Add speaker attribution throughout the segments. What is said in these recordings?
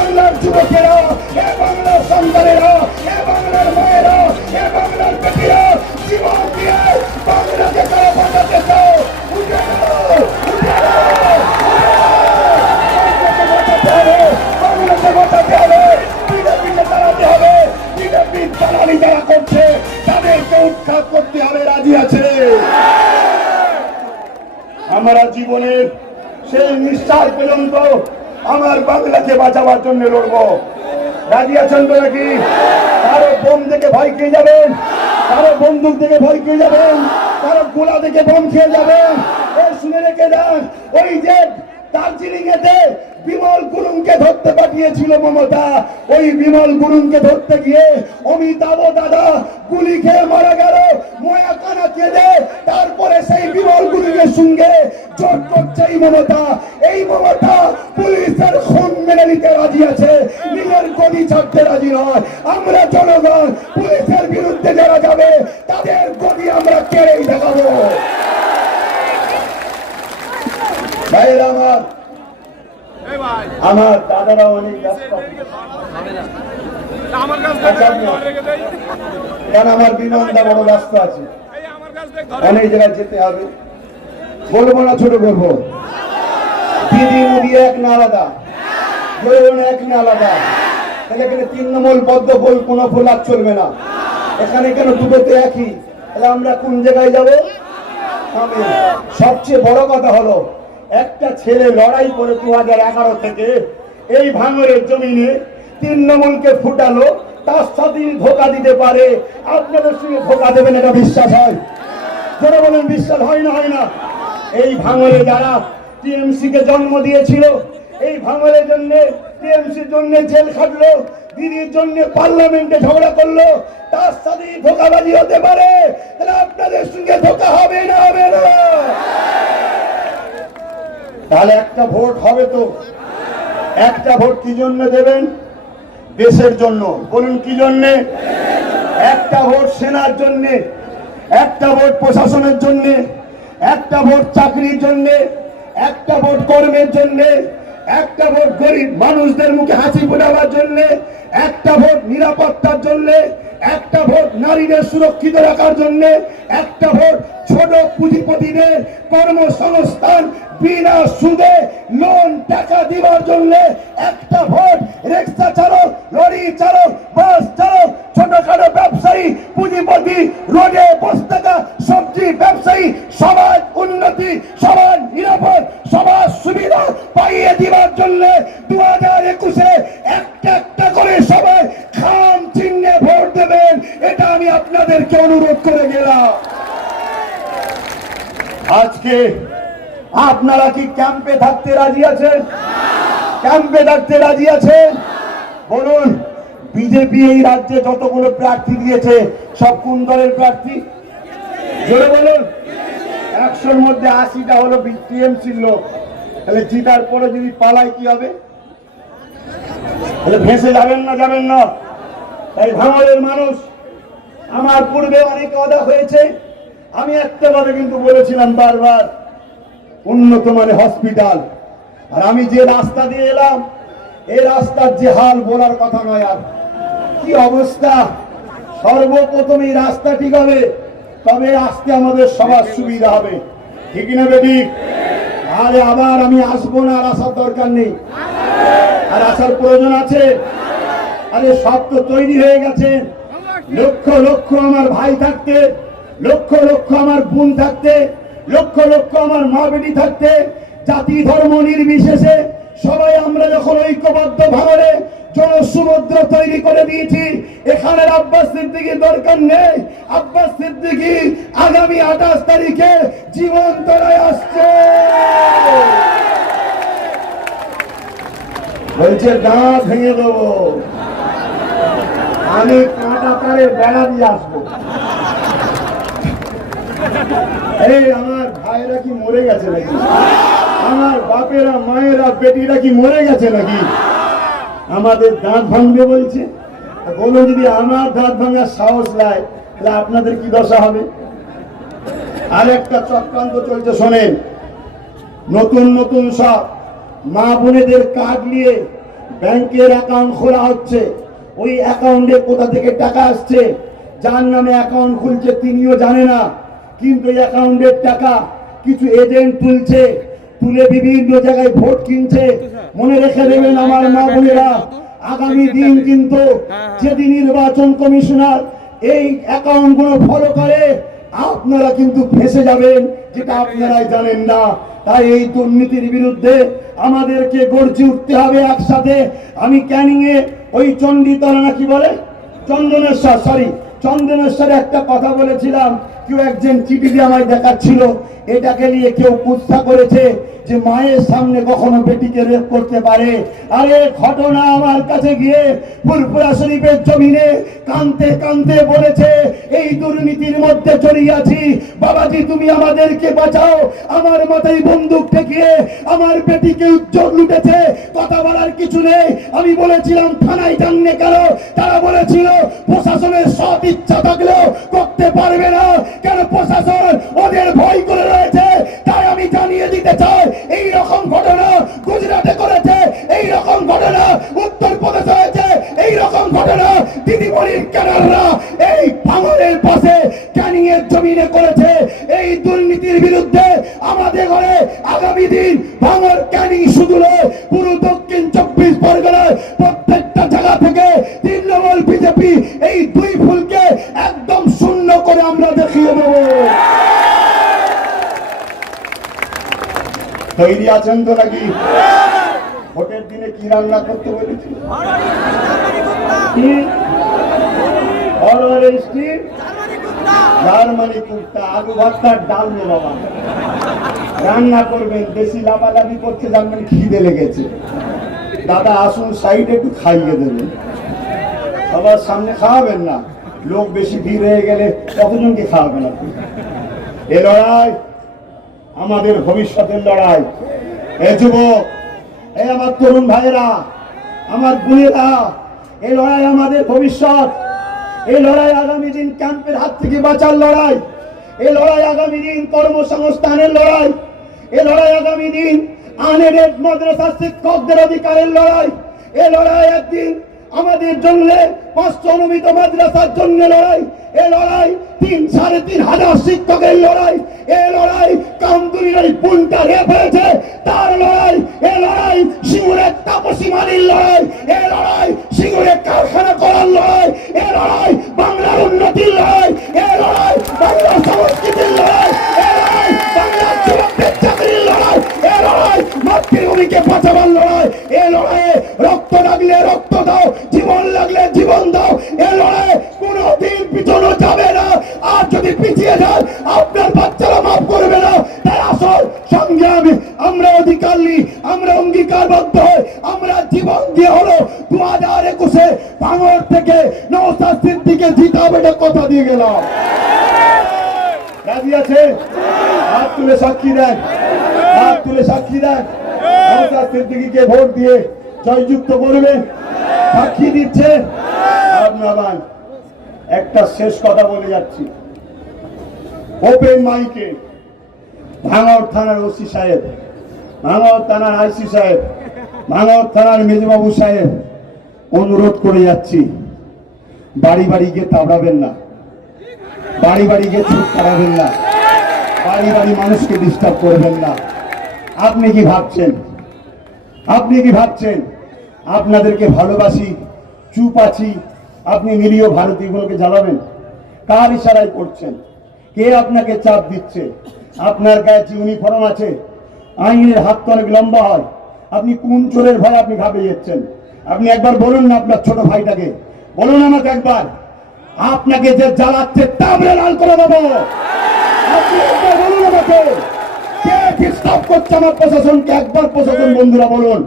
Speaker 1: বাংলার যুবকেরা, এ বাংলার সন্তানেরা, এ বাংলার মায়েরা, এ বাংলার বেটিরা, জীবন দিয়ে বাংলাকে তারা বাঁচাতে চাও। আমরা জীবনের সেই নিঃশ্বাস পর্যন্ত আমার বাংলাকে বাঁচাবার জন্য লড়ব। রাজি আছেন তো নাকি? কারও বোম থেকে ভয় খেয়ে যাবেন? কারও বন্দুক থেকে ভয় খেয়ে যাবেন? কারও গোলা থেকে বোম খেয়ে যাবেন? এই শুনে রেখে যান, ওই যে দার্জিলিং এতে বিমল গুরুংকে ধরতে পাঠিয়েছিল মমতা। ওই বিমল গুরুংকে ধরতে গিয়ে অমিতাভ দাদা গুলি খেয়ে মারা গেল। ময়া কানা কেঁদে তারপরে সেই বিমল গুরুংয়ের সঙ্গে জোট করছে এই মমতা। এই মমতা নিতে রাজি আছে, নিজের গদি ছাড়তে রাজি নয়। আমরা জনগণ, পুলিশের বিরুদ্ধে যারা যাবে, তাদের গদি আমরা কেড়েই দেখাবো। আমার আমার দাদারা অনেক
Speaker 2: আমার
Speaker 1: বিমানটা বড় ব্যস্ত আছে? অনেক জায়গায় যেতে হবে। বলব না, ছোট করব। দিদি মুদি এক না আলাদা। বলব না এক আলাদা। তাহলে এখানে নম্বর পদ্ম ফুল, কোনো ফুল আর চলবে না। এখানে কেন দুটোতে একই? তাহলে আমরা কোন জায়গায় যাব? সবচেয়ে বড় কথা হলো, একটা ছেলে লড়াই করে দু হাজার এগারো থেকে এই ভাঙরের জমিনে নম্বরকে ফুটালো, তার সাথে ধোকা দিতে পারে। আপনাদের সঙ্গে ধোকা দেবেন এটা বিশ্বাস হয়? যারা বলেন, বিশ্বাস হয় না হয় না। এই ভাঙরে যারা টিএমসি কে জন্ম দিয়েছিল এই ভাঙরের জন্য, টিএমসির জন্য জেল খাটলো, দিদির জন্য পার্লামেন্টে ঝগড়া করল, তার সাথে ধোকাবাজি হতে পারে, তাহলে আপনাদের সঙ্গে ধোকা হবে না হবে না? তাহলে একটা ভোট হবে তো। একটা ভোট কি জন্য দেবেন? দেশের জন্য। বলুন কি জন্যে? একটা ভোট সেনার জন্য, একটা ভোট প্রশাসনের জন্য, একটা ভোট চাকরির জন্য, একটা ভোট কর্মের জন্য একটা ভোট গরিব মানুষদের মুখে হাসি ফোটাবার জন্য, একটা ভোট নিরাপত্তার জন্য, একটা ভোট নারীদের সুরক্ষিত রাখার জন্য, একটা ভোট ছোট পুঁজিপতিদের কর্মসংস্থান বিনা সুদে লোন টাকা দিবার জন্য, একটা ভোট রিক্সা চালক, লরি চালক বাস চালক ছোটখাটো ব্যবসায়ী পুঁজিপতি রোডে বসে থাকা সবজি ব্যবসায়ী সমাজ উন্নতি সমাজ নিরাপদ সমাজ সুবিধা পাইয়ে দিবার জন্য দু হাজার একুশে একটা একটা করে সবাই খাম চিহ্নে ভোট দেবেন এটা আমি আপনাদেরকে অনুরোধ করে গেলাম আজকে আপনারা কি ক্যাম্পে থাকতে রাজি আছেন? ক্যাম্পে থাকতে রাজি আছেন? বলুন, বিজেপি এই রাজ্যে যতগুলো প্রার্থী দিয়েছে, সব কোন দলের প্রার্থী? জোরে বলুন। একশোর মধ্যে আশিটা হলো টিএমসির লোক। তাহলে জিতার পরে যদি পালায় কি হবে? তাহলে ভেসে যাবেন না যাবেন না। তাই ভাঙলের মানুষ, আমার পূর্বে অনেক অদা হয়েছে। আমি একটা কথা কিন্তু বলেছিলাম বারবার, উন্নত মানে হসপিটাল আর আমি যে রাস্তা দিয়ে এলাম, এই রাস্তার যে হাল বলার কথা নয় আর। কি অবস্থা? সর্বপ্রথম এই রাস্তা ঠিক হবে, তবে আসতে আমাদের সবার সুবিধা হবে। ঠিক না বেটি আরে আবার আমি আসব না, আর আসার দরকার নেই। আর আসার প্রয়োজন আছে? আরে সব তো তৈরি হয়ে গেছে। লক্ষ লক্ষ আমার ভাই থাকতে লক্ষ লক্ষ আমার বোন থাকতে, লক্ষ লক্ষ আমার মা বেটি থাকতে, জাতি ধর্ম নির্বিশেষে সবাই আমরা যখন ঐক্যবদ্ধ ভাবে জনসমুদ্র তৈরি করে দিয়েছি এখানে আব্বাস সিদ্দিকির দরকার নেই। আব্বাস সিদ্দিকি আগামী আঠাশ তারিখে জীবন তলায় আসছে। বলছে দাঁত ভেঙে দেবো। আমি কাঁটা তারে বেড়া দিয়ে আসব। এই আমার ভাইরা কি মরে গেছে নাকি? আমার বাপেরা, মায়েরা, বেটিরা কি মরে গেছে নাকি? আমাদের দাঁত ভাঙবে বলছে। বলো যদি আমার দাঁত ভাঙার সাহস নাই তাহলে আপনাদের কি দশা হবে? আর একটা চক্রান্ত চলছে, শোনেন। নতুন নতুন সব মা বোনেদের কার্ড নিয়ে ব্যাংকের অ্যাকাউন্ট খোলা হচ্ছে। ওই অ্যাকাউন্টে কোথা থেকে টাকা আসছে? যার নামে অ্যাকাউন্ট খুলছে তিনিও জানে না। কিন্তু অ্যাকাউন্টের টাকা কিছু এজেন্ট তুলছে তুলে বিভিন্ন জায়গায় ভোট কিনছে। মনে রেখে দেবেন আমার মা বোনেরা আগামী দিন কিন্তু যেদিন নির্বাচন কমিশনার এই অ্যাকাউন্টগুলো ফলো করে আপনারা কিন্তু ফেসে যাবেন যেটা আপনারাই জানেন না। তাই এই দুর্নীতির বিরুদ্ধে আমাদেরকে গর্জে উঠতে হবে একসাথে। আমি ক্যানিং এ ওই চণ্ডীতলা না কি বলে? চন্দনেশ্বর সরি চন্দনেশ্বরে একটা কথা বলেছিলাম। কেউ একজন চিঠি দিয়ে আমায় দেখাচ্ছিল। এটাকে নিয়ে কেউ কুৎসা করেছে যে মায়ের সামনে কখনো বেটিকে রেপ করতে পারে। আরে ঘটনা আমার কাছে গিয়ে ফুরফুরা শরীফের জমিনে কানতে কানতে বলেছে, এই দুর্নীতির মধ্যে জড়িয়ে আছি। বাবাজি, তুমি আমাদেরকে বাঁচাও। আমার মাথায় বন্দুক ঠেকিয়ে আমার বেটিকে উজ্জ্বল লুটেছে। কথা বলার কিছু নেই। আমি বলেছিলাম, থানায় জানলে কেন? তারা বলেছিল, প্রশাসনের সৎ ইচ্ছা থাকলেও করতে পারবে না। কেন প্রশাসন ওদের ভয় করে রয়েছে? তাই আমি জানিয়ে দিতে চাই, এই রকম ঘটনা গুজরাটে করেছে, এই রকম ঘটনা উত্তর প্রদেশে হয়েছে, এই রকম ঘটনা দিদিমণির কেনাররা এই ভাঙনের পাশে ক্যানিং এর জমিনে করেছে। এই দুর্নীতির বিরুদ্ধে আমাদের ঘরে আগামী দিন ভাঙর ক্যানিং শুধু নয়, পুরো তৈরি আছেন তো নাকি? ভোটের দিনে কি রান্না করতে বলেছি? জার্মানি কুর্তা, আলু ভর্তার ডাল বাবা। রান্না করবেন বেশি লাফালাফি করতে জানবেন খিদে লেগেছে। দাদা, আসুন, সাইডে একটু খাইয়ে দেবেন সবার সামনে খাওয়াবেন না। লোক বেশি ভিড় হয়ে গেলে কতজনকে খাওয়াবেন আপনি? এ লড়াই! আমাদের ভবিষ্যতের লড়াই। এ যুবক এই আমার তরুণ ভাইয়েরা, আমার বোনেরা এই লড়াই আমাদের ভবিষ্যৎ। এই লড়াই আগামী দিন ক্যাম্পের হাত থেকে বাঁচার লড়াই। এই লড়াই আগামী দিন কর্মসংস্থানের লড়াই। এই লড়াই আগামী দিন আনএডেড মাদ্রাসা শিক্ষকদের অধিকারের লড়াই। এই লড়াই একদিন আমাদের জন্য পাঁচশো অনুমিত মাদ্রাসার জন্য লড়াই, এ লড়াই তিন সাড়ে তিন হাজার শিক্ষকের লড়াই, এ লড়াই কামদুনির পুলটা রেপ হয়েছে তার লড়াই, এ লড়াই সিঙ্গুরের তাপসী মালির লড়াই, এ লড়াই সিঙ্গুরের কারখানা করার লড়াই, এ লড়াই বাংলার উন্নতির লড়াই, এ লড়াই বাংলার দাও, জীবন লাগলে জীবন দাও। এ লড়াই কোনোদিন পিছনো যাবে না। আর যদি পিছিয়ে যায় আপনার বাচ্চারা মাফ করবে না। তাই আসল সঙ্গে আমি, আমরা অধিকার নিই, আমরা অঙ্গীকারবদ্ধ হই। আমরা জীবন দিয়ে হলো দু হাজার একুশে ভাঙর থেকে নৌসাদ সিদ্দিকে জিতাবে এটা কথা দিয়ে গেলাম। রাজি আছে হাত তুলে সাক্ষী দেন। হাত তুলে সাক্ষী দেন। নৌসাদ সিদ্দিকিকে ভোট দিয়ে জয়যুক্ত করবেন। সাক্ষী দিচ্ছে। আপনার একটা শেষ কথা বলে যাচ্ছি। ওপেন মাইকে ভাঙর থানার ওসি সাহেব ভাঙর থানার আইসি সাহেব ভাঙর থানার মেজবাবু সাহেব অনুরোধ করে যাচ্ছি। বাড়ি বাড়ি গিয়ে তাবড়াবেন না। বাড়ি বাড়ি গিয়ে ছুট করাবেন না। বাড়ি বাড়ি মানুষকে ডিস্টার্ব করবেন না। আপনি কি ভাবছেন? আপনি কি ভাবছেন? আপনাদেরকে ভালোবাসি, চুপ আছি, আপনি নিরীহ ভারতীয়গুলোকে জ্বালাবেন। কার ইশারায় করছেন? কে আপনাকে চাপ দিচ্ছে? আপনার যে ইউনিফর্ম আছে, আইনের হাত তো অনেক লম্বা হয়। আপনি কোন চোরের ভয় আপনি ঘাবড়ে যাচ্ছেন? আপনি একবার বলুন না আপনার ছোট ভাইটাকে। বলুন আমাকে একবার। আপনাকে যে জ্বালাচ্ছে তাবড়ে লাল করে দেবো। বলুন আমাকে। কে ডিস্টার্ব করছে আমার প্রশাসনকে? একবার প্রশাসন বন্ধুরা বলুন।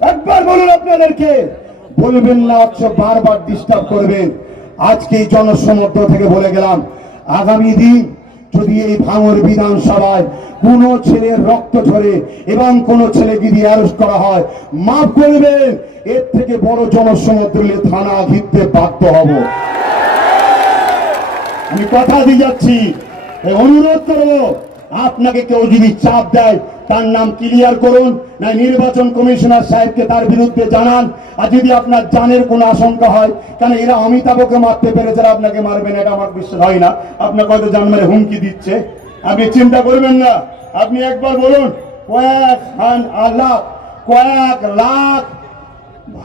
Speaker 1: একবার বলুন আপনাদেরকে। বলবেন না একশো বারবার ডিস্টার্ব করবেন। আজকে জনসমর্থ থেকে বলে গেলাম, আগামী দিন যদি এই ভাঙর বিধানসভায় কোন ছেলের রক্ত ঝরে এবং কোন ছেলেকে দিয়ে অ্যারেস্ট করা হয়, মাফ করবেন। এর থেকে বড় জনসমুদ্র থানা ঘিরতে বাধ্য হব। আমি কথা দিয়ে যাচ্ছি। অনুরোধ করব আপনাকে কেউ যদি চাপ দেয়, তার নাম ক্লিয়ার করুন। না নির্বাচন কমিশনার সাহেবকে তার বিরুদ্ধে জানান। আর যদি আপনার জানের কোনো আশঙ্কা হয় কারণ এরা অমিতাভকে মারতে পেরেছে আপনাকে মারবেন এটা আমার বিশ্বাস হয় না। আপনাকে হয়তো জান মেরে হুমকি দিচ্ছে। আপনি চিন্তা করবেন না। আপনি একবার বলুন, কয়েক হান লাখ কয়েক লাখ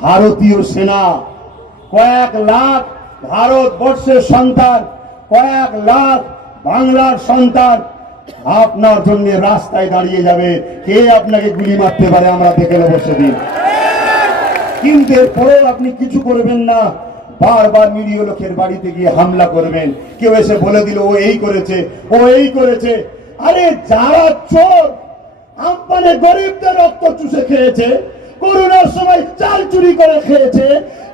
Speaker 1: ভারতীয় সেনা, কয়েক লাখ ভারতবর্ষের সন্তান, কয়েক লাখ বাংলার সন্তান আপনার জন্য রাস্তায় দাঁড়িয়ে যাবে। কে আপনাকে গুলি মারতে পারে আমরা দেখে নেব সেদিন। কিন্তু এরপরেও আপনি কিছু করবেন না। বারবার নিরীহ লোকের বাড়িতে গিয়ে হামলা করবেন। কেউ এসে বলে দিল, ও এই করেছে, ও এই করেছে। আরে যারা চোর, আম্পানে গরিবদের রক্ত চুষে খেয়েছে করোনার সময় চাল চুরি করে খেয়েছে,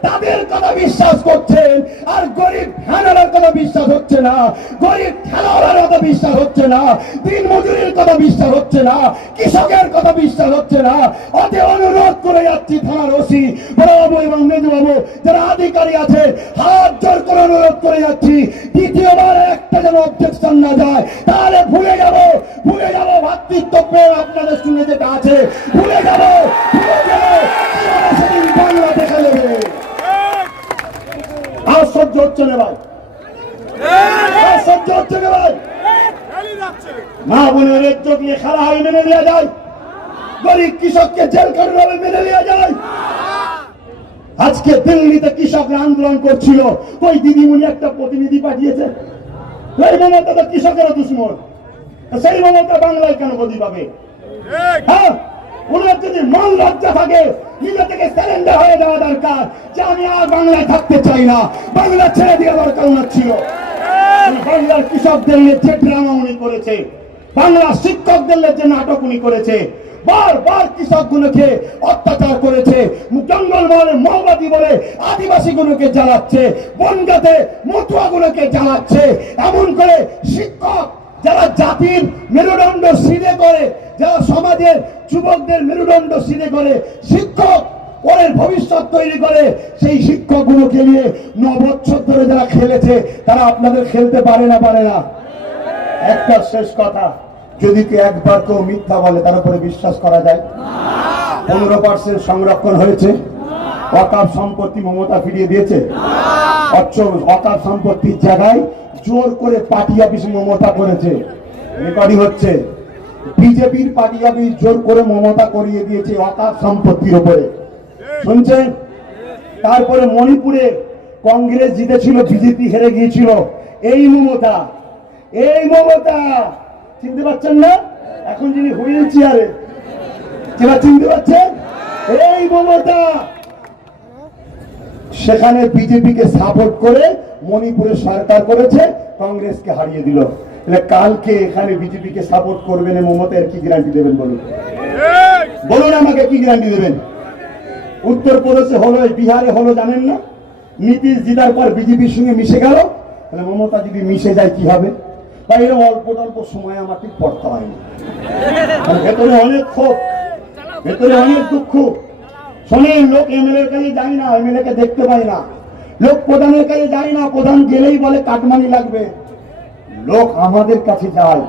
Speaker 1: তাদের কথা বিশ্বাস করছেন, আর গরিব ভ্যানার কথা বিশ্বাস হচ্ছে না, গরিব ঠেলাওয়ালার কথা বিশ্বাস হচ্ছে না, দিন মজুরির কথা বিশ্বাস হচ্ছে না, কৃষকের কথা বিশ্বাস হচ্ছে না অতে অনুরোধ করে যাচ্ছি থানার ওসি, বড়বাবু এবং মেজবাবু, যারা আধিকারী আছে, হাত জোর করে অনুরোধ করে যাচ্ছি, দ্বিতীয়বার একটা যেন অবজেকশন না যায়, তাহলে ভুলে যাব ভুলে যাব ভাতৃত্ব প্রেম আপনাদের শুনে যেটা আছে, ভুলে যাব ভুলে যাব কীভাবে সেদিন বাংলা দেখা যাবে আর সহ্য হচ্ছে না ভাই? সহ্য হচ্ছে না ভাই? মা বোনের একযোগ নিয়ে খারাপ হয় মেনে নেওয়া যায়। গরিব কৃষককে জেল কাটাবে মেনে নেওয়া যায়। আজকে দিল্লিতে কৃষকরা আন্দোলন করছিল। ওই দিদিমণি একটা প্রতিনিধি পাঠিয়েছে। এই মমতা তো কৃষকেরও দুশ্মন। সেই মমতা বাংলায় কেন গদি পাবে? হ্যাঁ ওনার যদি মন লজ্জা থাকে, নিজে থেকে স্যালেন্ডার হয়ে যাওয়া দরকার, যে আমি আর বাংলায় থাকতে চাই না। বাংলা ছেড়ে দিয়ে দরকার ওনার ছিল। বাংলার কৃষকদের নিয়ে যে ড্রামা উনি করেছে। বাংলার শিক্ষকদের যে নাটক উনি করেছে। বারবার কৃষক গুলোকে অত্যাচার করেছে। জঙ্গল বলে মাওবাদী বলে আদিবাসী গুলোকে জ্বালাচ্ছে। বনগাতে মতুয়া গুলোকে জ্বালাচ্ছে। এমন করে শিক্ষক যারা জাতির মেরুদণ্ড সিধে করে, যারা সমাজের যুবকদের মেরুদণ্ড সিধে করে, শিক্ষক পরের ভবিষ্যৎ তৈরি করে, সেই শিক্ষকগুলোকে নিয়ে ন বছর ধরে যারা খেলেছে, তারা আপনাদের খেলতে পারে না পারে না। একটা শেষ কথা, যদি কেউ একবার কেউ মিথ্যা বলে, তার উপরে বিশ্বাস করা যায়। পনেরো পার্সেন্ট সংরক্ষণ হয়েছে। অকাপ সম্পত্তি মমতা ফিরিয়ে দিয়েছে। অকাপ সম্পত্তির জায়গায় জোর করে পার্টি অফিস মমতা করেছে। রেকর্ডিং হচ্ছে, বিজেপির পার্টি অফিস জোর করে মমতা করিয়ে দিয়েছে অকাপ সম্পত্তির উপরে। শুনছেন? তারপরে মণিপুরে কংগ্রেস জিতেছিল, বিজেপি হেরে গিয়েছিল। এই মমতা এই মমতা! চিনতে পারছেন না? এখন যিনি হুইল চেয়ারে যারা চিনতে পারছেন? এই মমতা! সেখানে বিজেপিকে সাপোর্ট করে মণিপুরে সরকার করেছে, কংগ্রেসকে হারিয়ে দিল। তাহলে কালকে এখানে বিজেপিকে সাপোর্ট করবেন এই মমতার কি গ্যারান্টি দেবেন বলুন? বলুন আমাকে কি গ্যারান্টি দেবেন? উত্তরপ্রদেশে হলো, বিহারে হলো, জানেন না? নীতিশ জিতার পর বিজেপির সঙ্গে মিশে গেল। তাহলে মমতা যদি মিশে যায় কি হবে? বা এরকম অল্প অল্প সময় আমার ঠিক পড়তে হয়নি ভেতরে অনেক ক্ষোভ, ভেতরে অনেক দুঃখ। শোনেন, লোক এমএলএ কাছে যাই না এমএলএ কে দেখতে পাই না। লোক প্রধানের কাছে যাই না, প্রধান গেলেই বলে কাটমানি লাগবে। লোক আমাদের কাছে যায়।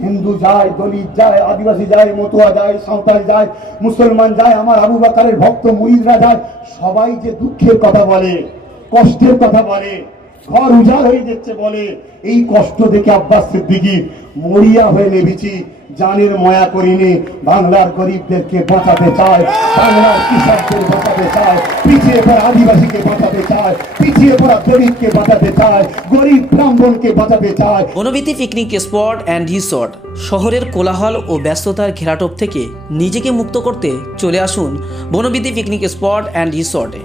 Speaker 1: হিন্দু যায়, দলিত যায়, আদিবাসী যায়, মতুয়া যায়, সাঁওতাল যায়, মুসলমান যায়, আমার আবু বাকারের ভক্ত মুরিদরা যায়, সবাই যে দুঃখের কথা বলে, কষ্টের কথা বলে, ঘর উজাড় হয়ে যাচ্ছে বলে, এই কষ্ট দেখে আব্বাস সিদ্দিকি মরিয়া হয়ে নেমেছি, জানের ময়া করিনি, বাংলার গরিবদেরকে বাঁচাতে চায়, বাংলার কৃষকদের বাঁচাতে চায়, পিছিয়ে পড়া আদিবাসীকে বাঁচাতে চায়, পিছিয়ে পড়া গরিবকে বাঁচাতে চায়, গরিব ব্রাহ্মণকে বাঁচাতে চায়।
Speaker 2: Banabithi picnic spot and resort শহরের কোলাহল ও ব্যস্ততার ঘেরাটোপ থেকে নিজেকে মুক্ত করতে চলে আসুন বনবিতি পিকনিক স্পট অ্যান্ড রিসর্টে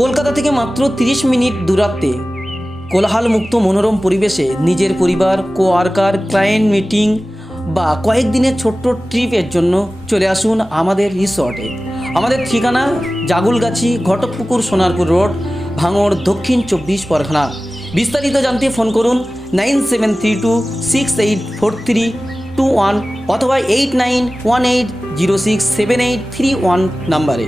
Speaker 2: কলকাতা থেকে মাত্র 30 মিনিট দূরত্বে কোলাহল মুক্ত মনোরম পরিবেশে নিজের পরিবার, কোয়ার্কার, ক্লায়েন্ট মিটিং বা কয়েকদিনের ছোট্ট ট্রিপের জন্য চলে আসুন আমাদের রিসর্টে। আমাদের ঠিকানা জাগুলগাছি ঘটকপুকুর সোনারপুর রোড, ভাঙড় দক্ষিণ চব্বিশ পরগনা। বিস্তারিত জানতে ফোন করুন nine seven three two six eight four three two one অথবা eight nine one eight zero six seven eight three one নাম্বারে।